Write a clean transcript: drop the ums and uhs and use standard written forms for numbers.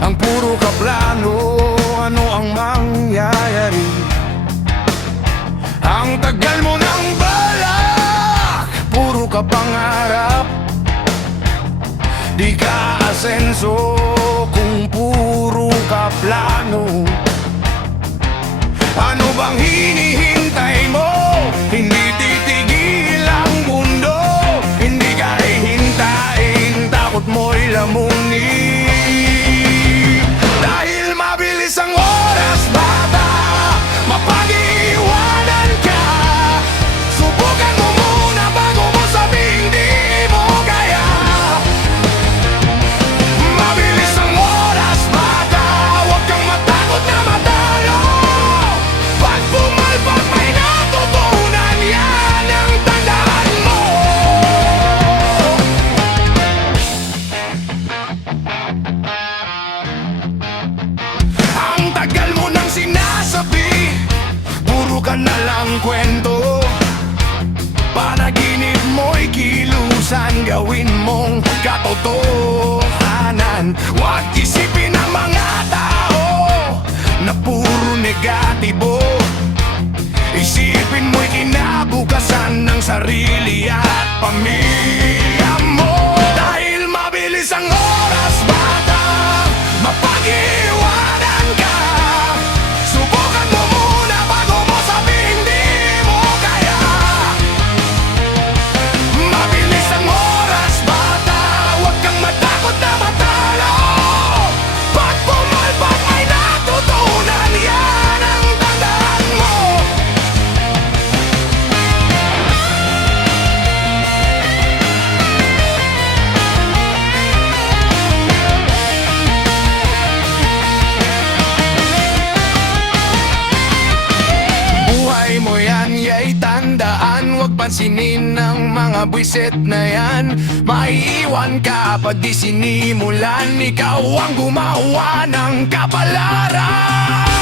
ang puro kaplano, ano ang mangyayari? Ang tagal mo ng balak, puro ka pangarap. Di ka asenso kung puro ka plano. Ano bang hinihintay mo? Hindi titigil ang mundo. Hindi ka hihintayin, takot mo'y lamunin. Dahil mabilis ang oras, bata, mapag-iwanan ka. Subukan mo muna bago mo sabing di mo kaya. Mabilis ang oras, bata, huwag kang matakot na matalo. Pag pumalpak may natutunan, yan ang tandaan mo. Ang tagal mo nang sinasabi, puro ka na lang kwento. Panaginip mo'y kilusan, gawin mong katotohanan. Huwag isipin ang mga tao na puro negatibo. Isipin mo'y kinabukasan ng sarili at pamilya mo. Dahil mabilis ang oras, bata, mapag-iwanan ka. Subukan mo muna bago mo sabihin di mo kaya. Mabilis ang oras, bata, huwag kang matakot na matalo. Pag pumalpak ay natutunan, yan ang tandaan mo. Buhay mo yan, ya'y tandaan. Huwag pansinin ng mga buwisit na yan. Maiiwan ka pag di sinimulan. Ikaw ang gumawa ng kapalaran.